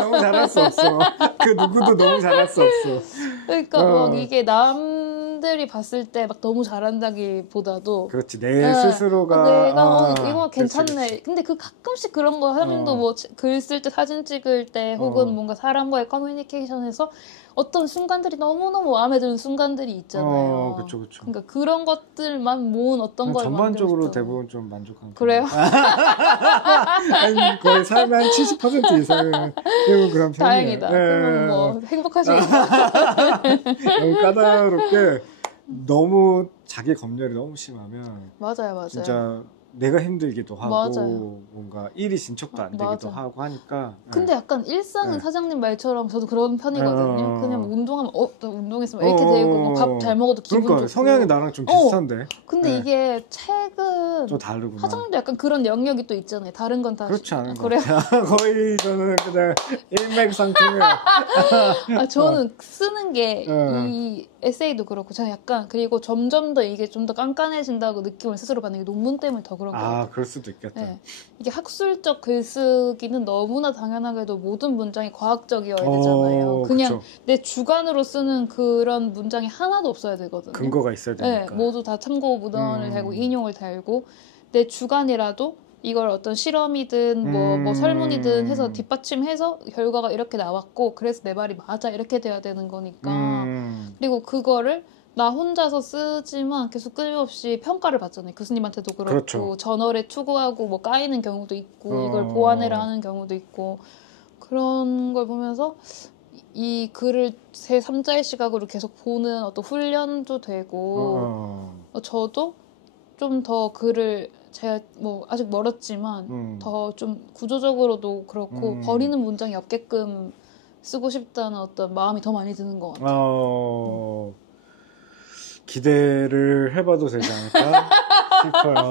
너무 잘할 수 없어. 그 누구도 너무 잘할 수 없어. 그러니까 막 이게 남들이 봤을 때 막 너무 잘한다기보다도 그렇지 내 스스로가 내가 이거 괜찮네. 그렇지. 근데 그 가끔씩 그런 거 사람도 뭐 글 쓸 때 사진 찍을 때 혹은 뭔가 사람과의 커뮤니케이션에서 어떤 순간들이 너무너무 마음에 드는 순간들이 있잖아요. 그쵸. 그러니까 그런 것들만 모은 어떤 걸 전반적으로 대부분 좀 만족한 그래요? 아니, 거의 삶의 한 70% 이상은 그런 편이에요. 다행이다. 그럼 뭐 행복하시겠다. 너무 까다롭게 너무 자기 검열이 너무 심하면 맞아요. 진짜 내가 힘들기도 하고 맞아요. 뭔가 일이 진척도 안 되기도 하고 하니까 근데 약간 일상은 사장님 말처럼 저도 그런 편이거든요. 그냥 운동하면 나 운동했으면 이렇게 되고 밥 잘 먹어도 기분 그러니까 좋고 성향이 나랑 좀 비슷한데 근데 이게 책은 좀 다르구나. 사장님도 약간 그런 영역이 또 있잖아요. 다른 건 다 그렇지 않은 거 그래요? 거의 저는 그냥 일맥상통이에요. 저는 쓰는 게 이 에세이도 그렇고 저는 약간 그리고 점점 더 이게 좀 더 깐깐해진다고 느낌을 스스로 받는 게 논문 때문에 더 그런 거 같아요. 그럴 수도 있겠다. 네. 이게 학술적 글쓰기는 너무나 당연하게도 모든 문장이 과학적이어야 되잖아요. 그냥 그쵸. 내 주관으로 쓰는 그런 문장이 하나도 없어야 되거든요. 근거가 있어야 되니까. 네, 모두 다 참고 문헌을 달고 인용을 달고 내 주관이라도 이걸 어떤 실험이든 뭐 설문이든 해서 뒷받침해서 결과가 이렇게 나왔고 그래서 내 말이 맞아 이렇게 돼야 되는 거니까 그리고 그거를 나 혼자서 쓰지만 계속 끊임없이 평가를 받잖아요. 교수님한테도 그렇고 그렇죠. 저널에 투고하고 뭐 까이는 경우도 있고 이걸 보완해라 하는 경우도 있고 그런 걸 보면서 이 글을 제 3자의 시각으로 계속 보는 어떤 훈련도 되고 저도 좀 더 글을 제가 뭐 아직 멀었지만 더 좀 구조적으로도 그렇고 버리는 문장이 없게끔 쓰고 싶다는 어떤 마음이 더 많이 드는 것 같아요. 기대를 해봐도 되지 않을까 싶어요.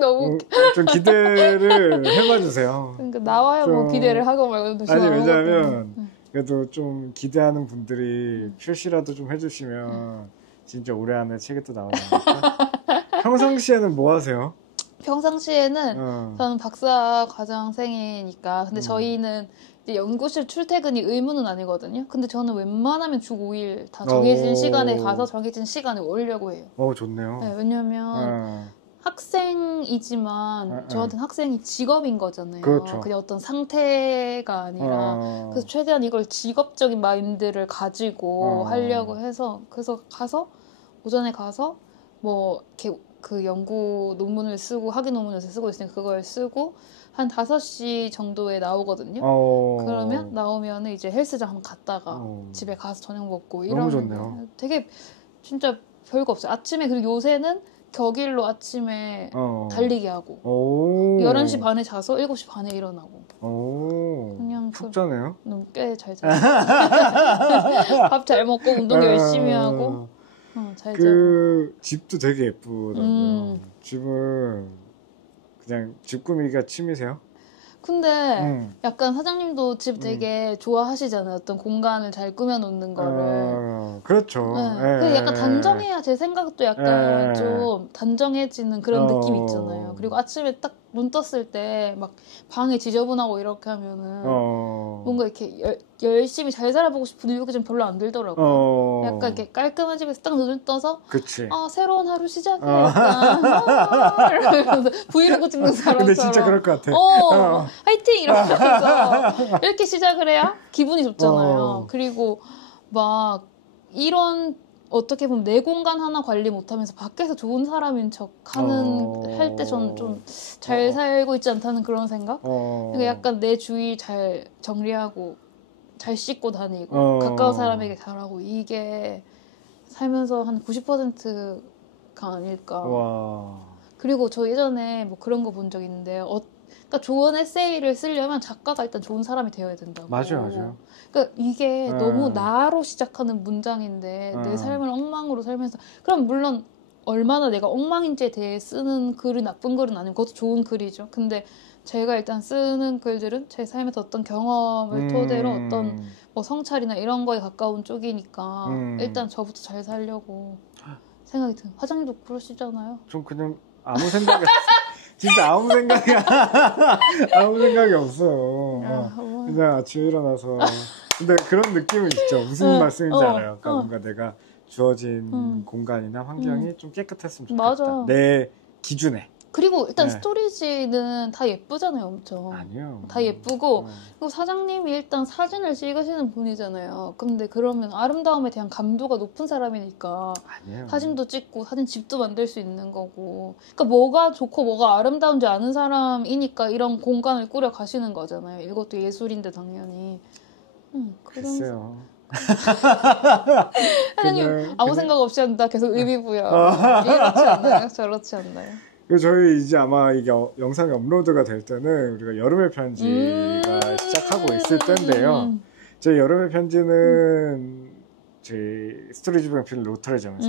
너무 좀 기대를 해봐주세요. 그러니까 나와야 뭐 기대를 하고 말고 아니 왜냐하면 그래도 좀 기대하는 분들이 표시라도 좀 해주시면 진짜 올해 안에 책이 또 나오지 않을까? 평상시에는 뭐 하세요? 평상시에는 저는 박사 과정생이니까 근데 저희는 이제 연구실 출퇴근이 의무는 아니거든요. 근데 저는 웬만하면 주 5일 다 정해진 시간에 가서 정해진 시간에 오려고 해요. 좋네요. 네, 왜냐면 학생이지만 저한테는 학생이 직업인 거잖아요. 그렇죠. 그냥 어떤 상태가 아니라 그래서 최대한 이걸 직업적인 마인드를 가지고 하려고 해서 그래서 오전에 가서 뭐 이렇게 그 연구 논문을 쓰고 학위 논문을 쓰고 있으니까 그걸 쓰고 한 5시 정도에 나오거든요. 그러면 나오면 이제 헬스장 한번 갔다가 집에 가서 저녁 먹고 이러면 너무 좋네요. 되게 진짜 별거 없어요. 아침에 그리고 요새는 격일로 아침에 달리기 하고 11시 반에 자서 7시 반에 일어나고 그냥 푹 자네요? 꽤 잘 자요. 밥 잘 먹고 운동 열심히 하고 잘 자요. 집도 되게 예쁘더라고요. 집은 그냥 집 꾸미기가 취미세요? 근데 약간 사장님도 집 되게 좋아하시잖아요. 어떤 공간을 잘 꾸며놓는 거를. 그렇죠. 그 약간 단정해야 제 생각도 약간 좀 단정해지는 그런 느낌 있잖아요. 그리고 아침에 딱 눈 떴을 때 막 방이 지저분하고 이렇게 하면은 뭔가 이렇게 열심히 잘 살아보고 싶은 의욕이 좀 별로 안 들더라고요. 약간 이렇게 깔끔한 집에서 딱 눈을 떠서 그치. 새로운 하루 시작해. 이러면서 브이로그 찍는 사람처럼. 근데 진짜 그럴 것 같아. 화이팅! 이러면서 이렇게 시작을 해야 기분이 좋잖아요. 그리고 막 이런 어떻게 보면 내 공간 하나 관리 못하면서 밖에서 좋은 사람인 척 할 때 저는 좀 잘 살고 있지 않다는 그런 생각? 그러니까 약간 내 주위 잘 정리하고 잘 씻고 다니고 가까운 사람에게 잘하고 이게 살면서 한 90%가 아닐까. 그리고 저 예전에 뭐 그런 거 본 적 있는데 그러니까 좋은 에세이를 쓰려면 작가가 일단 좋은 사람이 되어야 된다고. 맞아요. 그러니까 이게 너무 나로 시작하는 문장인데 내 삶을 엉망으로 살면서 그럼 물론 얼마나 내가 엉망인지에 대해 쓰는 글이 나쁜 글은 아니고 그것도 좋은 글이죠. 근데 제가 일단 쓰는 글들은 제 삶에서 어떤 경험을 토대로 어떤 뭐 성찰이나 이런 거에 가까운 쪽이니까 일단 저부터 잘 살려고 생각이 드는. 화장님도 그러시잖아요. 좀 그냥 아무 생각이 진짜 아무 생각이 없어요. 그냥 아침에 일어나서 근데 그런 느낌은 있죠. 무슨 말씀인지 알아요. 그러니까 뭔가 내가 주어진 공간이나 환경이 좀 깨끗했으면 좋겠다. 맞아. 내 기준에. 그리고 일단 스토리지는 다 예쁘잖아요, 엄청. 아니요. 다 예쁘고 그리고 사장님이 일단 사진을 찍으시는 분이잖아요. 근데 그러면 아름다움에 대한 감도가 높은 사람이니까 아니에요. 사진도 찍고 사진 집도 만들 수 있는 거고 그러니까 뭐가 좋고 뭐가 아름다운지 아는 사람이니까 이런 공간을 꾸려 가시는 거잖아요. 이것도 예술인데 당연히. 글쎄요. 사장님 아무 생각 없이 한다. 계속 의미부여. 이렇지 않나요? 저렇지 않나요? 저희 이제 아마 이게 영상이 업로드가 될 때는 우리가 여름의 편지가 시작하고 있을 때인데요. 저희 여름의 편지는 저희 스토리지 병필 로터리점에서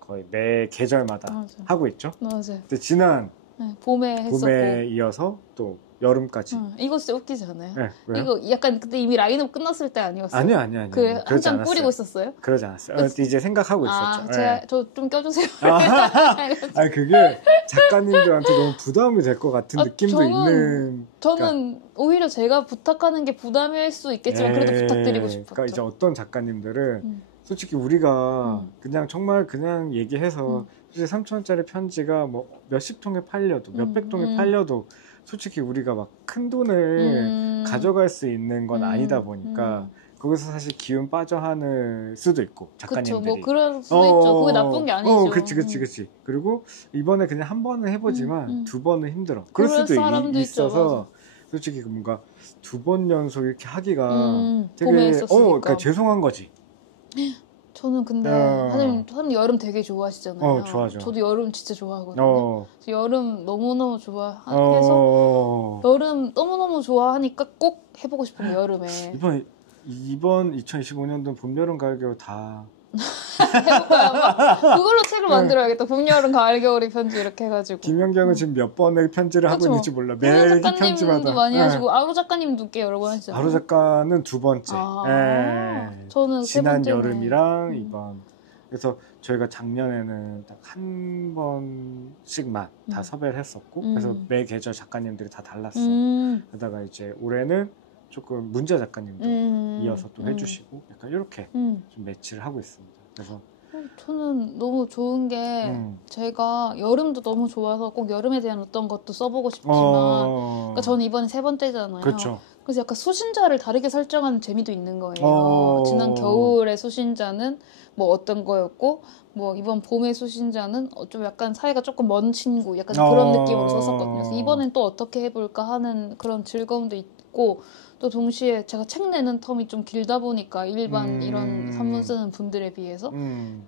거의 매 계절마다 맞아. 하고 있죠. 맞아요. 근데 지난 봄에 했었고 봄에 이어서 또 여름까지. 이거 진짜 웃기지 않아요? 네, 왜요? 이거 약간 그때 이미 라인업 끝났을 때 아니었어요? 아니요. 그 한참 꾸리고 있었어요? 그러지 않았어요. 이제 생각하고 있었죠. 저 좀 껴주세요. 그게 작가님들한테 너무 부담이 될 것 같은 느낌도 있는. 저는 오히려 제가 부탁하는 게 부담일 수 있겠지만 그래도 부탁드리고 싶었죠. 그러니까 이제 어떤 작가님들은 솔직히 우리가 그냥 정말 그냥 얘기해서 솔직히 3,000원짜리 편지가 뭐 몇십 통에 팔려도 몇백 통에 팔려도 솔직히 우리가 막 큰 돈을 가져갈 수 있는 건 아니다 보니까 거기서 사실 기운 빠져 하는 수도 있고 작가님들이. 그쵸, 뭐 그럴 수도 있죠. 그게 나쁜 게 아니죠. 그치. 그리고 이번에 그냥 한 번은 해보지만 두 번은 힘들어. 그럴 수도 있어서 솔직히 뭔가 2번 연속 이렇게 하기가 되게 봄에 했었으니까. 그러니까 죄송한 거지. 저는 근데 사장님 여름 되게 좋아하시잖아요. 좋아하죠. 저도 여름 진짜 좋아하거든요. 여름 너무너무 좋아해서 여름 너무너무 좋아하니까 꼭 해보고 싶은 거 여름에. 이번 2025년도 봄, 여름, 가을, 겨울 다 해볼까요? 한번? 그걸로 책을 만들어야겠다. 봄, 여름, 가을, 겨울의 편지 이렇게 해가지고. 김연경은 지금 몇 번의 편지를 하고 있는지 몰라. 매일 편지마다. 작가님도 많이 하시고 아로 작가님도 꽤 여러 번 하시잖아요. 아로 작가는 2번째. 저는 지난 여름이랑 이번. 그래서 저희가 작년에는 딱 한 번씩만 다 섭외를 했었고 그래서 매 계절 작가님들이 다 달랐어요. 그러다가 이제 올해는 조금 문자 작가님도 이어서 또 해주시고 약간 이렇게 좀 매치를 하고 있습니다. 그래서 저는 너무 좋은 게 제가 여름도 너무 좋아서 꼭 여름에 대한 어떤 것도 써보고 싶지만 그러니까 저는 이번에 3번째잖아요. 그렇죠. 그래서 약간 수신자를 다르게 설정하는 재미도 있는 거예요. 지난 겨울의 수신자는 뭐 어떤 거였고 뭐 이번 봄의 수신자는 좀 약간 사이가 조금 먼 친구 약간 그런 느낌으로 썼었거든요. 그래서 이번엔 또 어떻게 해볼까 하는 그런 즐거움도 있고 또 동시에 제가 책 내는 텀이 좀 길다 보니까 일반 이런 산문 쓰는 분들에 비해서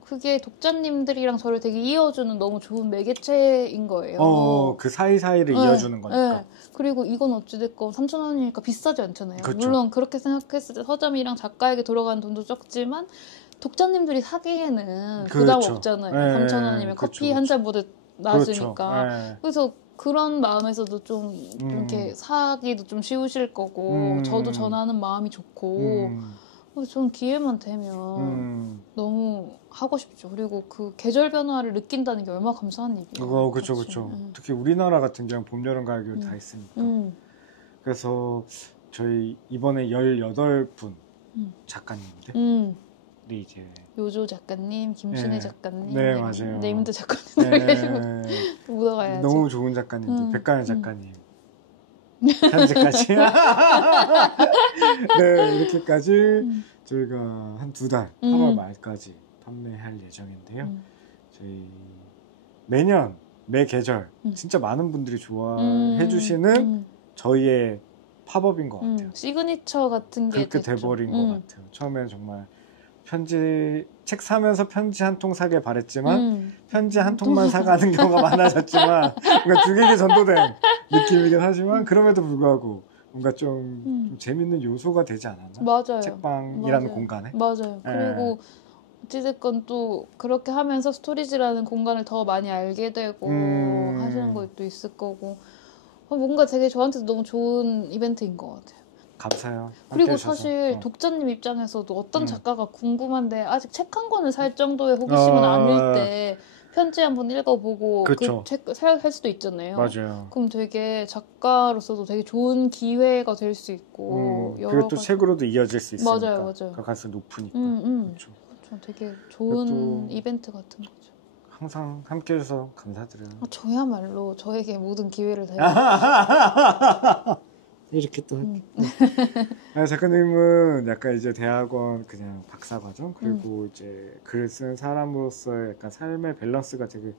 그게 독자님들이랑 저를 되게 이어주는 너무 좋은 매개체인 거예요. 그 사이사이를 이어주는 거니까. 네. 그리고 이건 어찌됐건 3,000원이니까 비싸지 않잖아요. 그렇죠. 물론 그렇게 생각했을 때 서점이랑 작가에게 돌아가는 돈도 적지만 독자님들이 사기에는 부담 없잖아요. 3,000원이면 커피 한 잔보다 낮으니까. 그래서 그런 마음에서도 좀 이렇게 사기도 좀 쉬우실 거고 저도 전하는 마음이 좋고 그래서 저는 기회만 되면 너무 하고 싶죠. 그리고 그 계절 변화를 느낀다는 게 얼마나 감사한 일이에요. 그렇죠. 특히 우리나라 같은 경우는 봄, 여름, 가을, 겨울 다 있으니까. 그래서 저희 이번에 18분 작가님들 이제 요조 작가님, 김신혜 작가님, 네 맞아요. 네임드 작가님 계시고 묻어가야지. 너무 좋은 작가님들, 백가연 작가님 현재까지 네 이렇게까지 저희가 한 2달 8월 말까지 판매할 예정인데요. 저희 매년 매 계절 진짜 많은 분들이 좋아해 주시는 저희의 팝업인 것 같아요. 시그니처 같은 게 그렇게 돼버린 것 같아요. 처음엔 정말 책 사면서 편지 한 통 사길 바랬지만 편지 한 통만 사가는 경우가 많아졌지만 뭔가 주객이 전도된 느낌이긴 하지만 그럼에도 불구하고 뭔가 좀 재밌는 요소가 되지 않았나? 맞아요. 책방이라는 공간에. 맞아요. 그리고 어찌됐건 또 그렇게 하면서 스토리지라는 공간을 더 많이 알게 되고 하시는 것도 있을 거고 뭔가 되게 저한테도 너무 좋은 이벤트인 것 같아요. 감사해요. 그리고 사실 독자님 입장에서도 어떤 작가가 궁금한데 아직 책 한 권을 살 정도의 호기심은 아닐 때 편지 한번 읽어보고 그 책 살 수도 있잖아요. 맞아요. 그럼 되게 작가로서도 되게 좋은 기회가 될 수 있고 그리고 또 책으로도 이어질 수 있으니까. 맞아요. 그 가능성이 높으니까. 그렇죠. 되게 좋은 이벤트 같은 거죠. 항상 함께 해줘서 감사드려요. 저야말로 저에게 모든 기회를 다 이렇게 또 작가님은 약간 이제 대학원 그냥 박사과정 그리고 이제 글을 쓰는 사람으로서의 약간 삶의 밸런스가 되게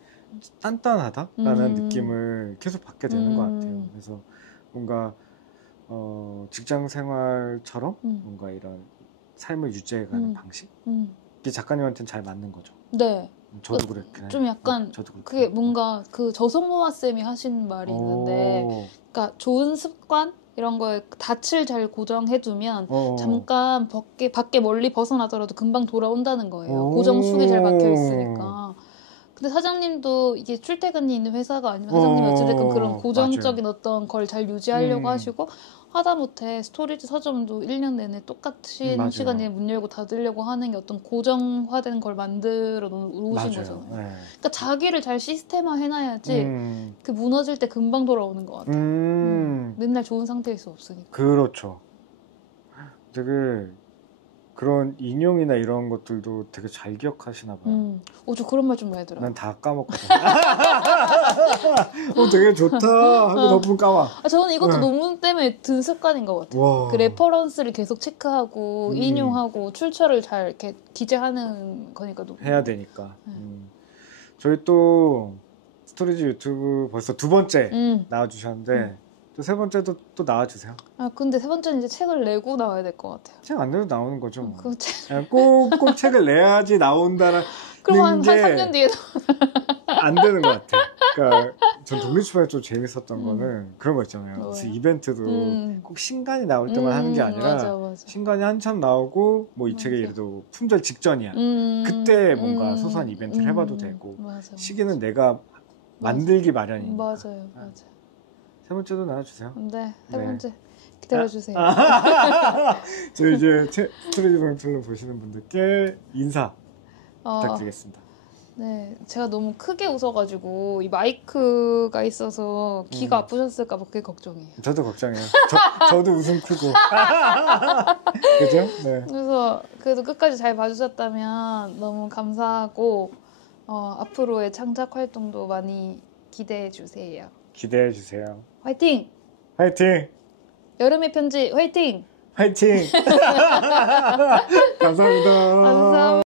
단단하다라는 느낌을 계속 받게 되는 것 같아요. 그래서 뭔가 직장 생활처럼 뭔가 이런 삶을 유지해가는 방식이 작가님한테는 잘 맞는 거죠. 네. 저도 그렇게 좀 약간 그게 뭔가 그 저성모아 쌤이 하신 말이 있는데, 그러니까 좋은 습관 이런 거에 닻을 잘 고정해두면 잠깐 밖에 멀리 벗어나더라도 금방 돌아온다는 거예요. 고정숙이 잘 박혀 있으니까. 근데 사장님도 이게 출퇴근이 있는 회사가 아니면 사장님이 어찌됐건 그런 고정적인 맞아요. 어떤 걸 잘 유지하려고 하시고 하다못해 스토리지 서점도 1년 내내 똑같이 시간에 문 열고 닫으려고 하는 게 어떤 고정화된 걸 만들어 놓으신 거잖아요. 네. 그러니까 자기를 잘 시스템화 해놔야지 그 무너질 때 금방 돌아오는 것 같아요. 맨날 좋은 상태일 수 없으니까. 그렇죠. 되게 그런 인용이나 이런 것들도 되게 잘 기억하시나 봐요. 저 그런 말 좀 많이 들어요. 난 다 까먹거든. 되게 좋다 하고 덮은 까마. 저는 이것도 논문 때문에 든 습관인 것 같아요. 와. 그 레퍼런스를 계속 체크하고 인용하고 출처를 잘 이렇게 기재하는 거니까. 해야 되니까. 저희 또 스토리지 유튜브 벌써 2번째 나와주셨는데 또 세 번째도 또 나와주세요. 아, 근데 세 번째는 이제 책을 내고 나와야 될 것 같아요. 책 안 내도 나오는 거죠. 뭐. 그 책. 꼭 책을 내야지 나온다는 그럼 한 게 3년 뒤에 안 되는 것 같아요. 그러니까 전 독립출판이 좀 재밌었던 거는 그런 거 있잖아요. 무슨 이벤트도 꼭 신간이 나올 때만 하는 게 아니라 맞아. 신간이 한참 나오고 뭐 이 책의 예를 들어 품절 직전이야. 그때 뭔가 소소한 이벤트를 해봐도 되고 시기는 내가 만들기 마련이니까. 맞아요. 세 번째도 나와주세요. 네, 세 번째 기다려주세요. 저 이제 스트레이트 방출로 보시는 분들께 인사 부탁드리겠습니다. 네, 제가 너무 크게 웃어가지고 이 마이크가 있어서 귀가 아프셨을까 봐 그게 걱정이에요. 저도 걱정해요. 저도 웃음 크고. 그죠? 네. 그래서 그래도 끝까지 잘 봐주셨다면 너무 감사하고 앞으로의 창작 활동도 많이 기대해 주세요. 기대해 주세요. 화이팅! 화이팅! 여름의 편지 화이팅! 화이팅! 감사합니다. 감사합니다.